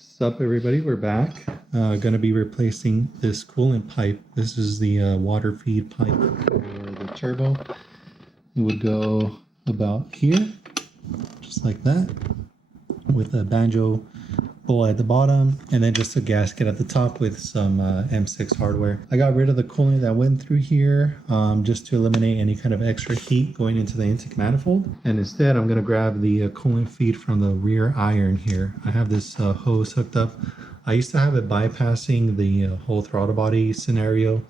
Sup everybody, we're back. Going to be replacing this coolant pipe. This is the water feed pipe for the turbo. It would go about here, just like that, with a banjo bowl at the bottom, and then just a gasket at the top with some M6 hardware. I got rid of the coolant that went through here just to eliminate any kind of extra heat going into the intake manifold. And instead, I'm going to grab the coolant feed from the rear iron here. I have this hose hooked up. I used to have it bypassing the whole throttle body scenario,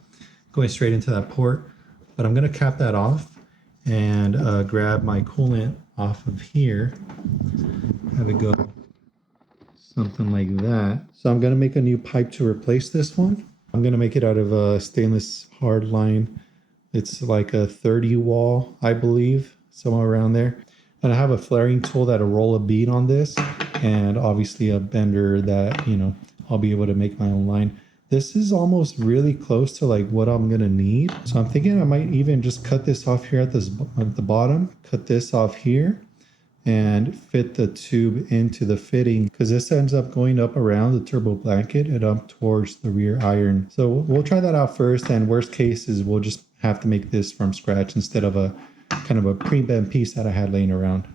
going straight into that port, but I'm going to cap that off and grab my coolant off of here, have it go something like that. So I'm going to make a new pipe to replace this one. I'm going to make it out of a stainless hard line. It's like a 30 wall, I believe, somewhere around there. And I have a flaring tool that'll roll a bead on this, and obviously a bender that, I'll be able to make my own line. This is almost really close to like what I'm going to need. So I'm thinking I might even just cut this off here at the bottom, cut this off here, and fit the tube into the fitting, because this ends up going up around the turbo blanket and up towards the rear iron. So we'll try that out first, and worst case is we'll just have to make this from scratch instead of a kind of a pre-bent piece that I had laying around.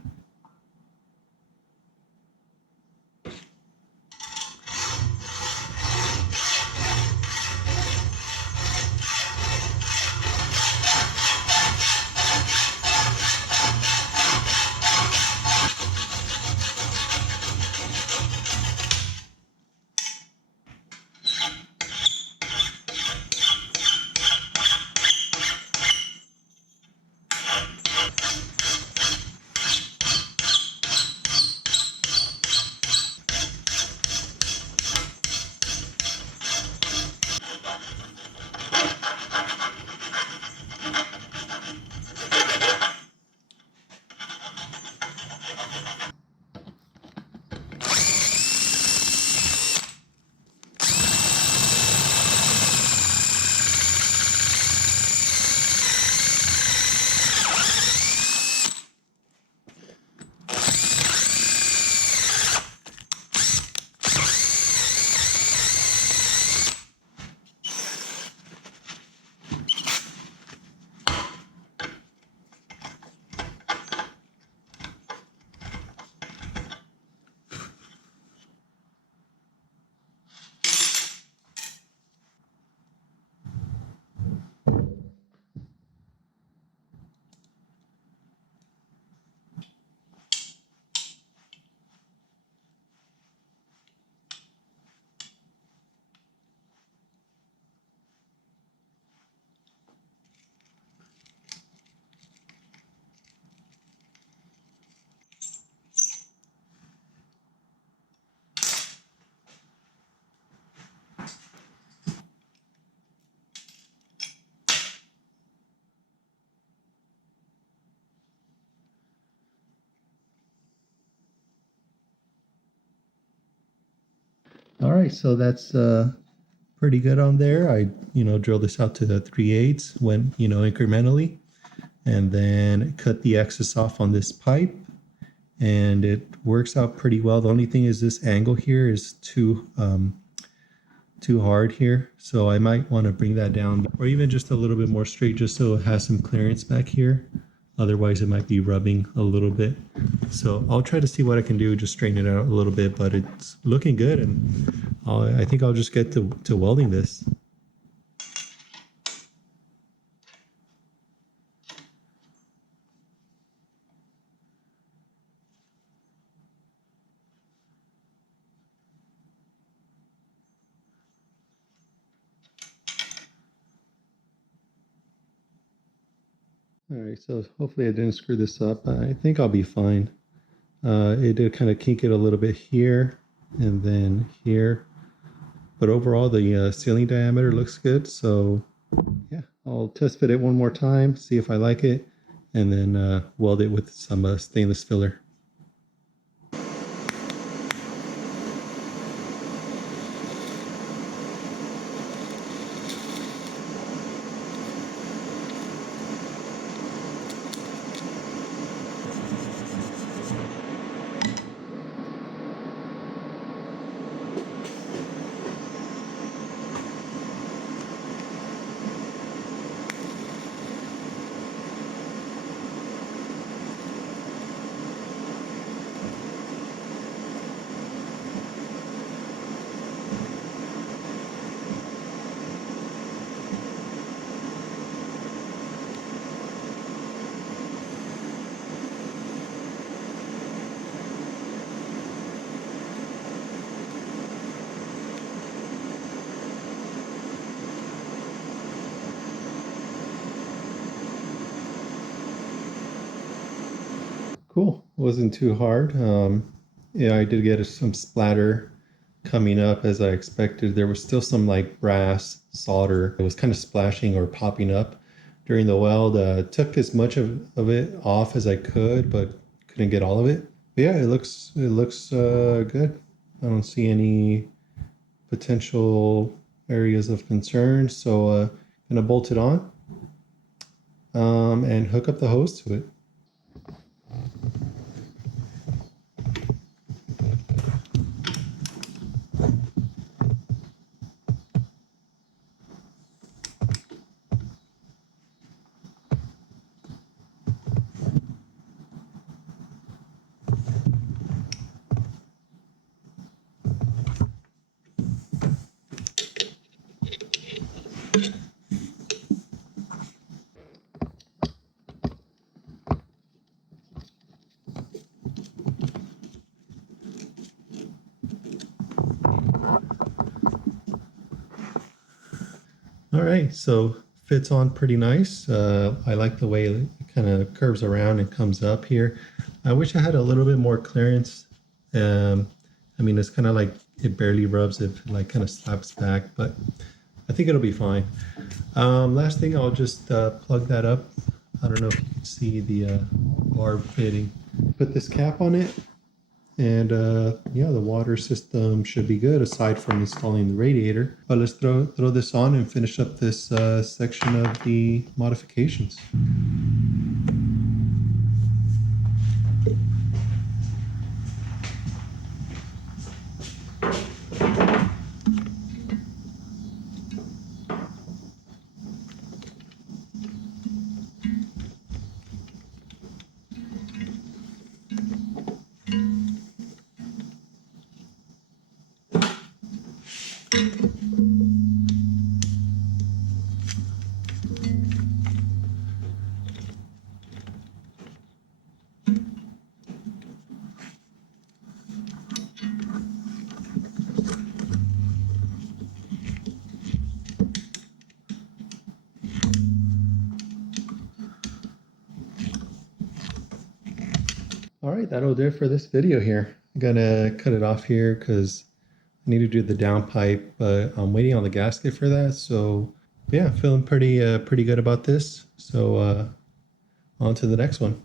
All right, so that's pretty good on there. I, drilled this out to the 3/8, went, incrementally, and then cut the excess off on this pipe, and it works out pretty well. The only thing is this angle here is too hard here, so I might want to bring that down, or even just a little bit more straight, just so it has some clearance back here. Otherwise it might be rubbing a little bit. So I'll try to see what I can do, just straighten it out a little bit, but it's looking good, and I think I'll just get to welding this. All right, so hopefully I didn't screw this up. I think I'll be fine. It did kind of kink it a little bit here and then here. But overall, the sealing diameter looks good. So yeah, I'll test fit it one more time, see if I like it, and then weld it with some stainless filler. Cool. Wasn't too hard. Yeah, I did get some splatter coming up as I expected. There was still some like brass solder. It was kind of splashing or popping up during the weld. Took as much of it off as I could, but couldn't get all of it. But yeah, it looks good. I don't see any potential areas of concern. So gonna bolt it on and hook up the hose to it. All right, so fits on pretty nice. I like the way it kind of curves around and comes up here. I wish I had a little bit more clearance. I mean, it's kind of like it barely rubs, it like kind of slaps back, but I think it'll be fine. Last thing, I'll just plug that up. I don't know if you can see the barb fitting. Put this cap on it, and yeah, the water system should be good aside from installing the radiator. But let's throw this on and finish up this section of the modifications. All right, that'll do it for this video here. I'm gonna cut it off here because I need to do the downpipe, but I'm waiting on the gasket for that. So yeah, feeling pretty good about this. So on to the next one.